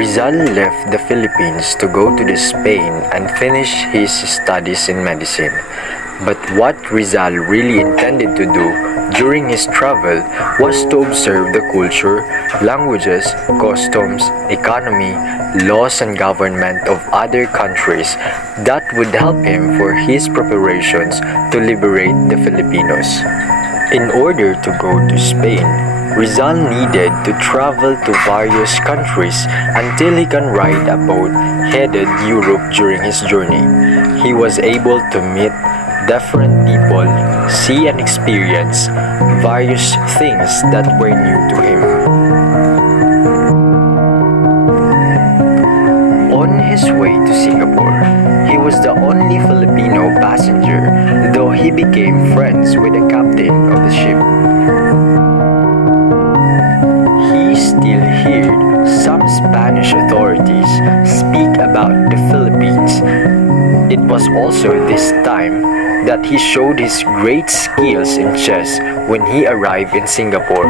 Rizal left the Philippines to go to Spain and finish his studies in medicine. But what Rizal really intended to do during his travel was to observe the culture, languages, customs, economy, laws and government of other countries that would help him for his preparations to liberate the Filipinos. In order to go to Spain, Rizal needed to travel to various countries until he can ride a boat headed Europe during his journey. He was able to meet different people, see and experience various things that were new to him. On his way to Singapore, he was the only Filipino passenger, though he became friends with the captain of the ship. He still heard some Spanish authorities speak about the Philippines. It was also this time that he showed his great skills in chess when he arrived in Singapore.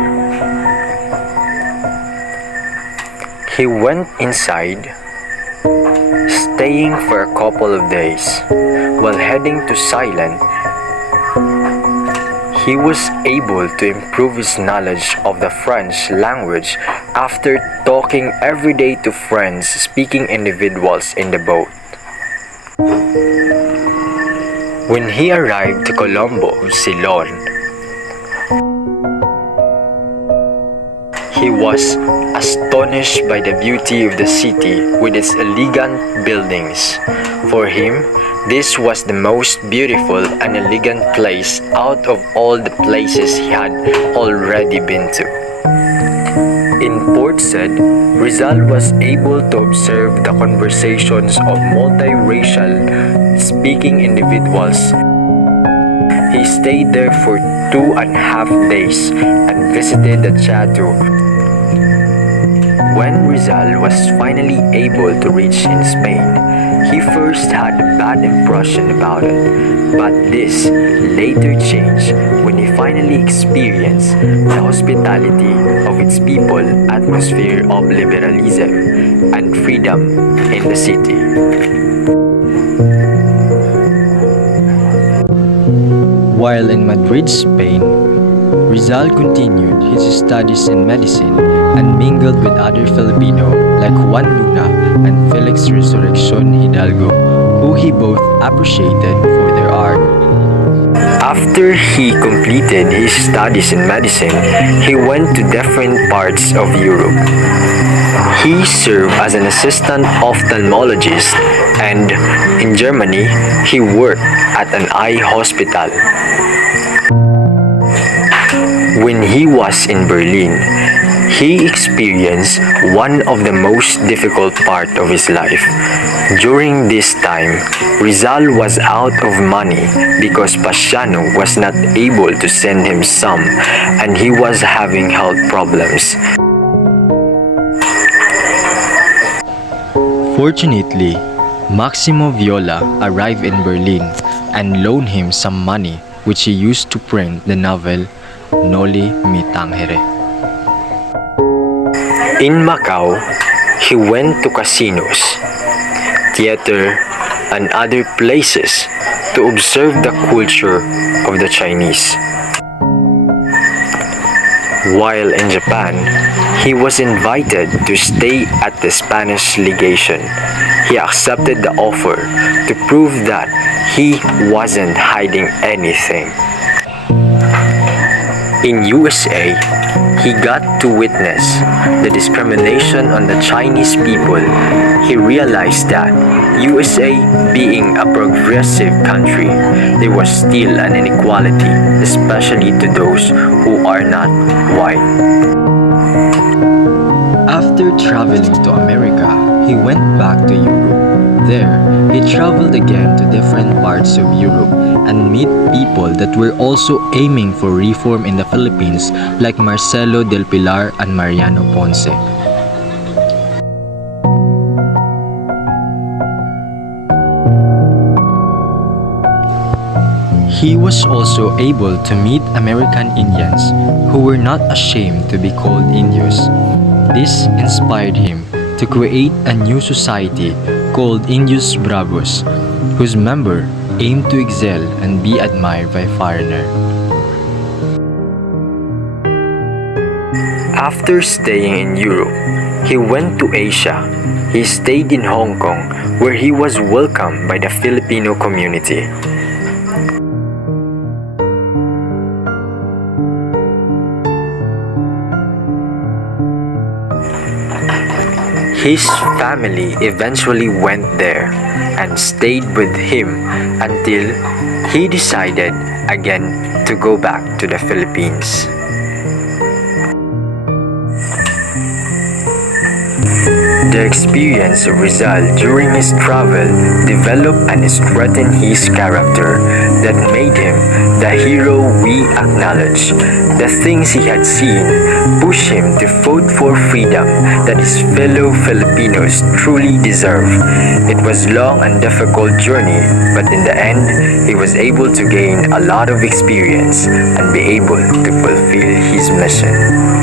He went inside, staying for a couple of days. While heading to Ceylon, he was able to improve his knowledge of the French language after talking every day to French-speaking individuals in the boat. When he arrived to Colombo, Ceylon, he was astonished by the beauty of the city with its elegant buildings. For him, this was the most beautiful and elegant place out of all the places he had already been to. In Port Said, Rizal was able to observe the conversations of multiracial speaking individuals. He stayed there for 2.5 days and visited the chateau. When Rizal was finally able to reach in Spain, he first had a bad impression about it, but this later changed when he finally experienced the hospitality of its people, atmosphere of liberalism and freedom in the city. While in Madrid, Spain, Rizal continued his studies in medicine and mingled with other Filipino like Juan Luna and Felix Resurrección Hidalgo, who he both appreciated for their art. After he completed his studies in medicine, he went to different parts of Europe. He served as an assistant ophthalmologist, and in Germany, he worked at an eye hospital. When he was in Berlin, he experienced one of the most difficult part of his life. During this time, Rizal was out of money because Pasiano was not able to send him some, and he was having health problems. Fortunately, Maximo Viola arrived in Berlin and loaned him some money, which he used to print the novel Noli Me Tangere. In Macau, he went to casinos, theater, and other places to observe the culture of the Chinese. While in Japan, he was invited to stay at the Spanish legation. He accepted the offer to prove that he wasn't hiding anything. In USA, he got to witness the discrimination on the Chinese people. He realized that USA being a progressive country, there was still an inequality, especially to those who are not white. After traveling to America, he went back to Europe. There, he traveled again to different parts of Europe and meet people that were also aiming for reform in the Philippines like Marcelo del Pilar and Mariano Ponce. He was also able to meet American Indians who were not ashamed to be called Indios. This inspired him to create a new society called Indios Bravos, whose member aimed to excel and be admired by foreigner. After staying in Europe, he went to Asia. He stayed in Hong Kong, where he was welcomed by the Filipino community. His family eventually went there and stayed with him until he decided again to go back to the Philippines. The experience of Rizal during his travel developed and strengthened his character that made him the hero we acknowledge. The things he had seen pushed him to fight for freedom that his fellow Filipinos truly deserve. It was a long and difficult journey, but in the end, he was able to gain a lot of experience and be able to fulfill his mission.